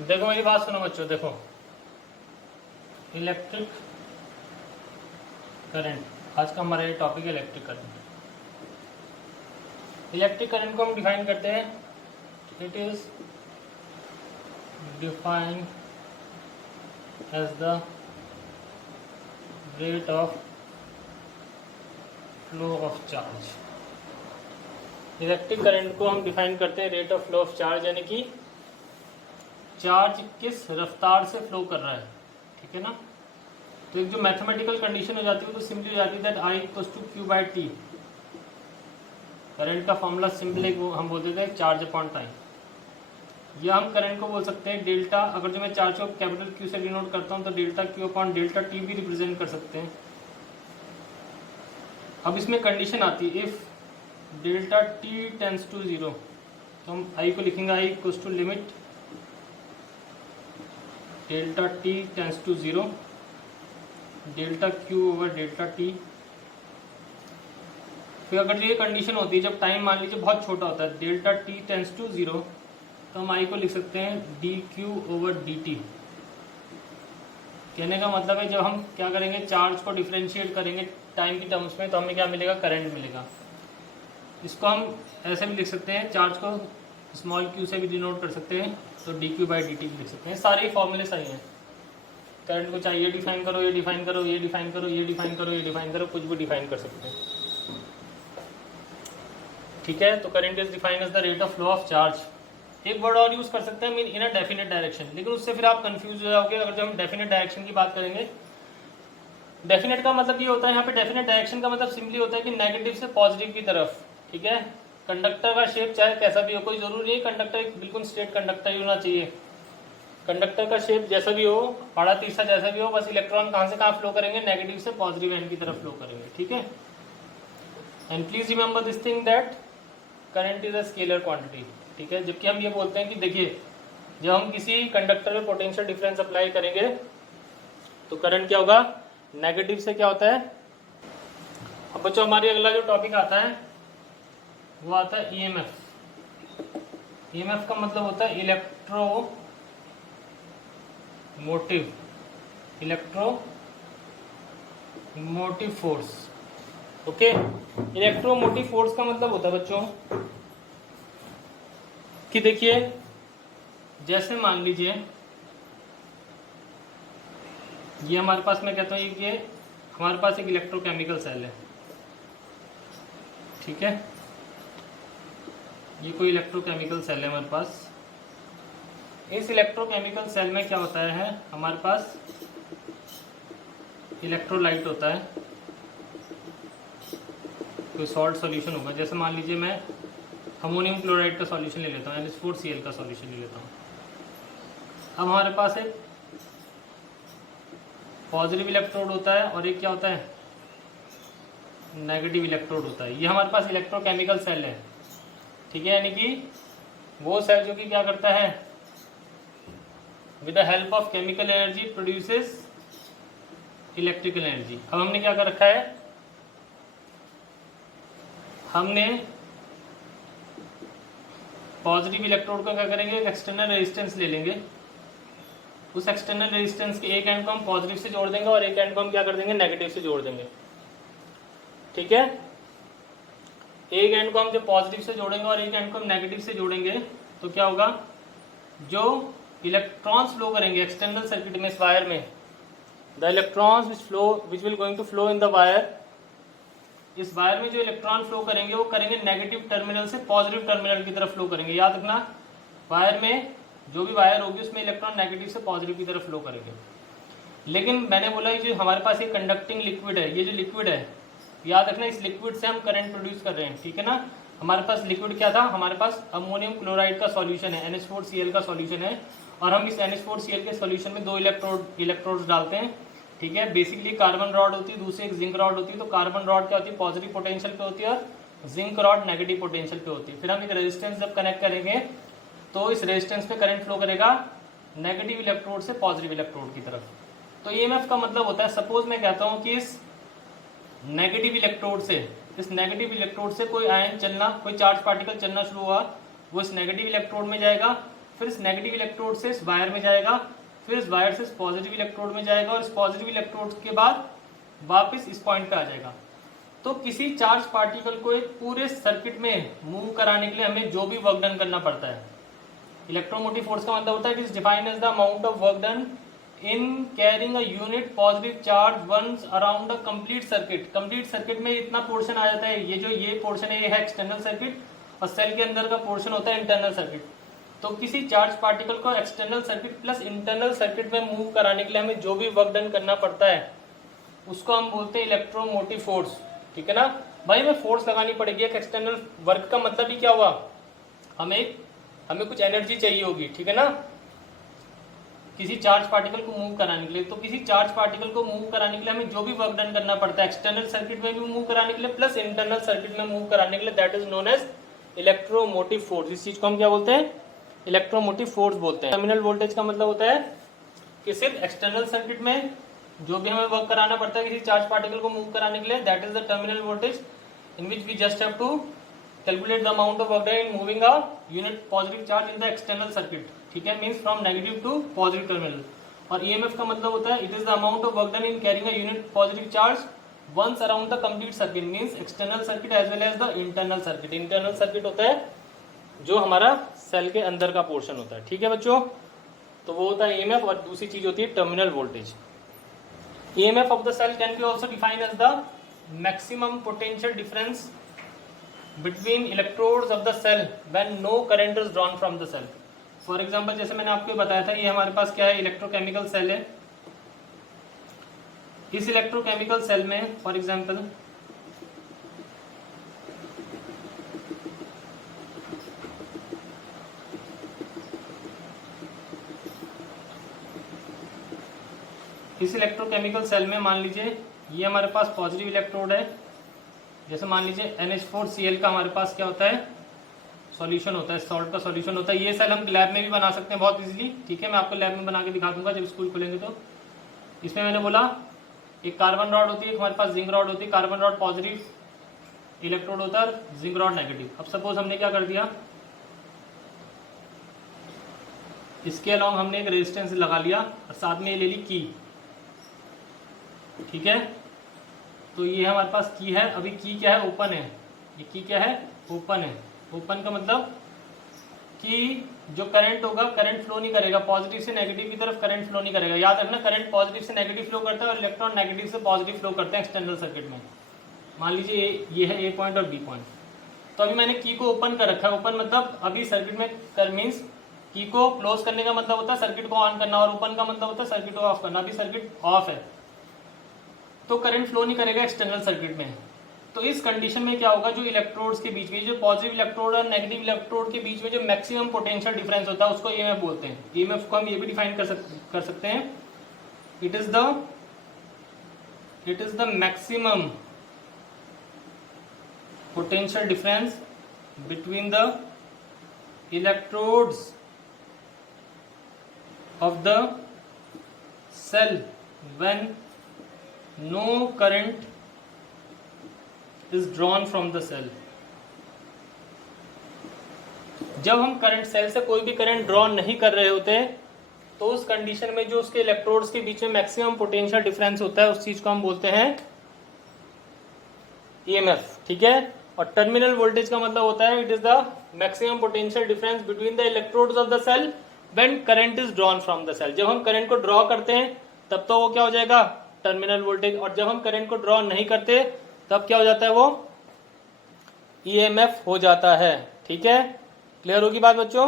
देखो मेरी बात सुनो बच्चों, देखो इलेक्ट्रिक करंट, आज का हमारा ये टॉपिक है इलेक्ट्रिक करंट। इलेक्ट्रिक करंट को हम डिफाइन करते हैं, it is defined as the rate of flow of charge. Electric current को हम डिफाइन करते हैं rate of flow of charge, यानी कि चार्ज किस रफ्तार से फ्लो कर रहा है, ठीक है ना। तो एक जो मैथमेटिकल कंडीशन हो जाती है वो तो सिंपली हो जाती है that I equals to Q by t. Current का फॉर्मूला सिंपल वो हम बोलते थे चार्ज अपॉन टाइम, या हम करंट को बोल सकते हैं डेल्टा। अगर जो मैं चार्ज को कैपिटल Q से डिनोट करता हूँ तो delta Q upon delta t भी रिप्रेजेंट कर सकते हैं। अब इसमें कंडीशन आती है if delta t tends to zero, तो हम I को लिखेंगे I equals to limit delta t tends to zero delta Q over delta t. फिर अगर ये कंडीशन होती है जब टाइम मान लीजिए बहुत छोटा होता है, delta t tends to zero, तो हम आई को लिख सकते हैं d Q over d t. कहने का मतलब है जब हम क्या करेंगे, चार्ज को डिफ्रेंशिएट करेंगे टाइम की टर्म्स में, तो हमें क्या मिलेगा, करंट मिलेगा। इसको हम ऐसे भी लिख सकते हैं, चार्ज को स्मॉल क्यू से भी डिनोट कर सकते हैं, तो D Q by D T भी लिख सकते हैं। सारे फॉर्मूले सही हैं। करंट को चाहिए डिफाइन करो, ये डिफाइन करो, ये डिफाइन करो, ये डिफाइन करो, ये डिफाइन करो, कुछ भी डिफाइन कर सकते हैं, ठीक है। तो current is defined as the rate of flow of charge. एक वर्ड और यूज कर सकते हैं, mean in a definite direction, लेकिन उससे फिर आप कंफ्यूज हो जाओगे अगर जब हम डेफिनेट डायरेक्शन की बात करेंगे। डेफिनेट का मतलब ये होता है, यहाँ पे डेफिनेट डायरेक्शन का मतलब सिंपली होता है कि नेगेटिव से पॉजिटिव की तरफ, ठीक है। कंडक्टर का शेप चाहे कैसा भी हो, कोई जरूरी नहीं कंडक्टर एक बिल्कुल स्ट्रेट कंडक्टर ही होना चाहिए। कंडक्टर का शेप जैसा भी हो, आड़ा तीसरा जैसा भी हो, बस इलेक्ट्रॉन कहाँ से कहाँ फ्लो करेंगे, नेगेटिव से पॉजिटिव एंड की तरफ फ्लो करेंगे, ठीक है। And please remember this thing that current is a scalar quantity, ठीक है। जबकि हम ये बोलते हैं कि देखिए जब हम किसी कंडक्टर में पोटेंशियल डिफरेंस अप्लाई करेंगे तो करंट क्या होगा, नेगेटिव से क्या होता है। अब बच्चों हमारे अगला जो टॉपिक आता है वो आता है ईएमएफ। ईएमएफ का मतलब होता है electromotive force, okay. Electromotive force का मतलब होता है बच्चों कि देखिए जैसे मान लीजिए ये हमारे पास, मैं कहता हूँ ये हमारे पास एक इलेक्ट्रोकेमिकल सेल है, ठीक है। ये कोई इलेक्ट्रोकेमिकल सेल है हमारे पास। इस इलेक्ट्रोकेमिकल सेल में क्या होता है, हमारे पास इलेक्ट्रोलाइट होता है, कोई सॉल्ट सॉल्यूशन होगा। जैसे मान लीजिए मैं अमोनियम क्लोराइड का सॉल्यूशन ले लेता हूँ, NH4Cl का सॉल्यूशन ले लेता हूँ। अब हमारे पास एक पॉजिटिव इलेक्ट्रोड होता है और एक क्या होता है, नेगेटिव इलेक्ट्रोड होता है। ये हमारे पास इलेक्ट्रोकेमिकल सेल है, ठीक है। यानी कि वो सेल जो कि क्या करता है, with the help of chemical energy produces electrical energy. अब हमने क्या कर रखा है, हमने पॉजिटिव इलेक्ट्रोड को क्या करेंगे, एक एक्सटर्नल रेजिस्टेंस ले लेंगे। उस एक्सटर्नल रेजिस्टेंस के एक एंड को हम पॉजिटिव से जोड़ देंगे और एक एंड को हम क्या कर देंगे, नेगेटिव से जोड़ देंगे, ठीक है। एक एंड को हम जब पॉजिटिव से जोड़ेंगे और एक एंड को हम नेगेटिव से जोड़ेंगे तो क्या होगा, जो इलेक्ट्रॉन्स फ्लो करेंगे एक्सटर्नल सर्किट में इस वायर में, the electrons which will going to flow in the wire, इस वायर में जो इलेक्ट्रॉन फ्लो करेंगे वो करेंगे नेगेटिव टर्मिनल से पॉजिटिव टर्मिनल की तरफ फ्लो करेंगे। याद रखना, वायर में जो भी वायर होगी उसमें इलेक्ट्रॉन नेगेटिव से पॉजिटिव की तरफ फ्लो करेंगे। लेकिन मैंने बोला ये जो हमारे पास ये कंडक्टिंग लिक्विड है, ये जो लिक्विड है, याद रखना इस लिक्विड से हम करंट प्रोड्यूस कर रहे हैं, ठीक है ना। हमारे पास लिक्विड क्या था, हमारे पास अमोनियम क्लोराइड का सॉल्यूशन है, NH4Cl का सॉल्यूशन है, और हम इस NH4Cl के सॉल्यूशन में दो इलेक्ट्रोड्स डालते हैं, ठीक है। बेसिकली कार्बन रॉड होती है, दूसरी एक जिंक रॉड होती है। तो कार्बन रॉड क्या होती है, पॉजिटिव पोटेंशियल पे होती है, और जिंक रॉड नेगेटिव पोटेंशियल पे होती है। फिर हम एक रेजिस्टेंस जब कनेक्ट करेंगे तो इस रेजिस्टेंस पे करंट फ्लो करेगा नेगेटिव इलेक्ट्रोड से पॉजिटिव इलेक्ट्रोड की तरफ। तो ईएमएफ का मतलब होता है, सपोज मैं कहता हूं कि इस नेगेटिव इलेक्ट्रोड से कोई आयन चलना, कोई चार्ज पार्टिकल चलना शुरू हुआ, वो इस नेगेटिव इलेक्ट्रोड में जाएगा, फिर इस नेगेटिव इलेक्ट्रोड से इस वायर में जाएगा, फिर इस वायर से इस पॉजिटिव इलेक्ट्रोड में जाएगा और इस पॉजिटिव इलेक्ट्रोड के बाद वापस इस पॉइंट पे आ जाएगा। तो किसी चार्ज पार्टिकल को एक पूरे सर्किट में मूव कराने के लिए हमें जो भी वर्क डन करना पड़ता है, इलेक्ट्रोमोटिव फोर्स का मतलब होता है it is defined as the amount of work done in carrying a unit positive charge once around a complete circuit. Complete circuit में इतना पोर्शन आ जाता है, ये पोर्शन है, ये है एक्सटर्नल सर्किट और सेल के अंदर का पोर्शन होता है इंटरनल सर्किट। तो किसी चार्ज पार्टिकल को external circuit plus internal circuit में मूव कराने के लिए हमें जो भी वर्क डन करना पड़ता है उसको हम बोलते हैं इलेक्ट्रोमोटिव फोर्स। ठीक है ना भाई, हमें फोर्स लगानी पड़ेगी। एक एक्सटर्नल वर्क का मतलब ही क्या हुआ, हमें कुछ एनर्जी चाहिए होगी। ठीक है ना, किसी चार्ज पार्टिकल को मूव कराने के लिए। तो किसी चार्ज पार्टिकल को मूव कराने के लिए हमें जो भी वर्क डन करना पड़ता है एक्सटर्नल सर्किट में भी मूव कराने के लिए प्लस इंटरनल सर्किट में मूव कराने के लिए, that is known as electromotive force. इस चीज को हम क्या बोलते हैं, इलेक्ट्रोमोटिव फोर्स बोलते हैं। टर्मिनल वोल्टेज का मतलब होता है कि सिर्फ एक्सटर्नल सर्किट में जो भी हमें वर्क कराना पड़ता है किसी चार्ज पार्टिकल को मूव कराने के लिए, that is the terminal voltage in which we just have to calculate the amount of work done in moving a unit positive charge in the external circuit. ठीक है, means from negative to positive terminal. और EMF का मतलब होता है it is the amount of work done in carrying a unit positive charge once around the complete circuit, means external circuit as well as the internal circuit. Internal circuit होता है जो हमारा cell के अंदर का पोर्शन होता है। ठीक है बच्चों, तो वो होता है ईएमएफ और दूसरी चीज होती है terminal voltage. EMF of the cell can be also defined as the maximum potential difference between electrodes of the cell when no current is drawn from the cell. For example, जैसे मैंने आपको बताया था, ये हमारे पास क्या है, इलेक्ट्रोकेमिकल सेल है। इस इलेक्ट्रोकेमिकल सेल में फॉर एग्जाम्पल इस इलेक्ट्रोकेमिकल सेल में मान लीजिए ये हमारे पास पॉजिटिव इलेक्ट्रोड है। जैसे मान लीजिए NH4Cl का हमारे पास क्या होता है, सॉल्यूशन होता है, सॉल्ट का सॉल्यूशन होता है। ये सेल हम लैब में भी बना सकते हैं बहुत इजीली। ठीक है, मैं आपको लैब में बना के दिखा दूंगा जब स्कूल खुलेंगे। तो इसमें मैंने बोला एक कार्बन रॉड होती है, हमारे पास जिंक रॉड होती है। कार्बन रॉड पॉजिटिव इलेक्ट्रोड होता है, जिंक रॉड नेगेटिव। अब सपोज हमने क्या कर दिया, इसके अलावा हमने एक रेजिस्टेंस लगा लिया और साथ में ये ले ली की। ठीक है, तो ये हमारे पास की है। अभी की क्या है, ओपन है। ये की क्या है, ओपन है। ओपन का मतलब कि जो करंट होगा, करंट फ्लो नहीं करेगा, पॉजिटिव से नेगेटिव की तरफ करंट फ्लो नहीं करेगा। याद रखना, करंट पॉजिटिव से नेगेटिव फ्लो करता है और इलेक्ट्रॉन नेगेटिव से पॉजिटिव फ्लो करते हैं एक्सटर्नल सर्किट में। मान लीजिए ये है ए पॉइंट और बी पॉइंट। तो अभी मैंने की को ओपन कर रखा है। ओपन मतलब अभी सर्किट में कर मीन्स की को क्लोज करने का मतलब होता है सर्किट को ऑन करना, और ओपन का मतलब होता है सर्किट को ऑफ करना। अभी सर्किट ऑफ है तो करंट फ्लो नहीं करेगा एक्सटर्नल सर्किट में। तो इस कंडीशन में क्या होगा, जो इलेक्ट्रोड्स के बीच में, जो पॉजिटिव इलेक्ट्रोड और नेगेटिव इलेक्ट्रोड के बीच में जो मैक्सिमम पोटेंशियल डिफरेंस होता है उसको ईएमएफ बोलते हैं। ईएमएफ को हम ये भी डिफाइन कर सकते हैं, it is the maximum potential difference between the electrodes of the cell when no current is drawn from the cell। जब हम करंट सेल से कोई भी करंट ड्रॉ नहीं कर रहे होते तो उस कंडीशन में जो उसके इलेक्ट्रोड्स के बीच में मैक्सिमम पोटेंशियल डिफरेंस होता है उस चीज को हम बोलते हैं ईएमएफ। ठीक है, और टर्मिनल वोल्टेज का मतलब होता है it is the maximum potential difference between the electrodes of the cell when current is drawn from the cell. जब हम करंट को ड्रॉ करते हैं तब तो वो क्या हो जाएगा, टर्मिनल वोल्टेज, और जब हम करंट को ड्रॉ नहीं करते तब क्या हो जाता है, वो ईएमएफ हो जाता है। ठीक है, क्लियर होगी बात बच्चों।